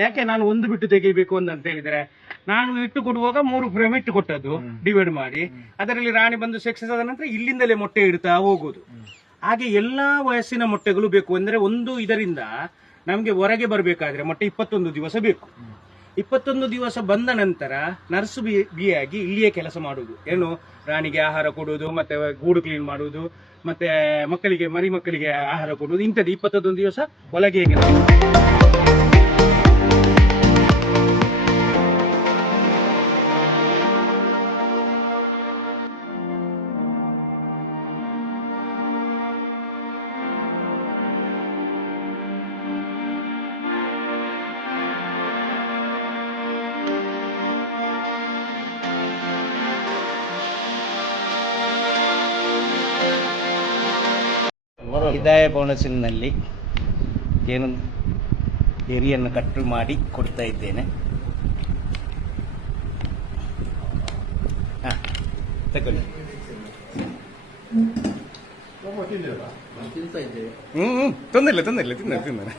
ಯಾಕೆ ನಾನು ಒಂದು ಬಿಟ್ಟು ತೆಗಿಬೇಕು ಅಂತ ಹೇಳಿದ್ರೆ, ನಾನು ಇಟ್ಟು ಕೊಡುವಾಗ 3 ಫ್ರೇಮ್ ಇಟ್ಟು ಕೊಟ್ಟದ್ದು ಡಿವೈಡ್ ಮಾಡಿ, ಅದರಲ್ಲಿ ರಾಣಿ ಬಂದು ಸಕ್ಸಸ್ ಆದ ನಂತರ ಇಲ್ಲಿಂದಲೇ ಮೊಟ್ಟೆ ಇಡ್ತಾ ಹೋಗುದು. ಹಾಗೆ ಎಲ್ಲಾ ವಯಸ್ಸಿನ ಮೊಟ್ಟೆಗಳು ಬೇಕು. ಅಂದ್ರೆ ಒಂದು ಇದರಿಂದ ನಮ್ಗೆ ಹೊರಗೆ ಬರಬೇಕಾದ್ರೆ ಮೊಟ್ಟೆ 21 ದಿವಸ ಬೇಕು. 21 ದಿವಸ ಬಂದ ನಂತರ ನರ್ಸ್ ಬಿಯಾಗಿ ಇಲ್ಲಿಯೇ ಕೆಲಸ ಮಾಡುವುದು. ಏನು, ರಾಣಿಗೆ ಆಹಾರ ಕೊಡುವುದು, ಮತ್ತೆ ಗೂಡು ಕ್ಲೀನ್ ಮಾಡುವುದು, ಮತ್ತೆ ಮಕ್ಕಳಿಗೆ ಮರಿ ಮಕ್ಕಳಿಗೆ ಆಹಾರ ಕೊಡುವುದು, ಇಂಥದ್ದು 21 ದಿವಸ ಒಳಗೆ ಹಿದಾಯ ಬೋನಸಿನಲ್ಲಿ ಏನು ಎರಿಯನ್ನು ಕಟ್ಟು ಮಾಡಿ ಕೊಡ್ತಾ ಇದ್ದೇನೆ. ತಗೊಳ್ಳಿ. ತೊಂದರೆ ಇಲ್ಲ ತಿನ್ನ.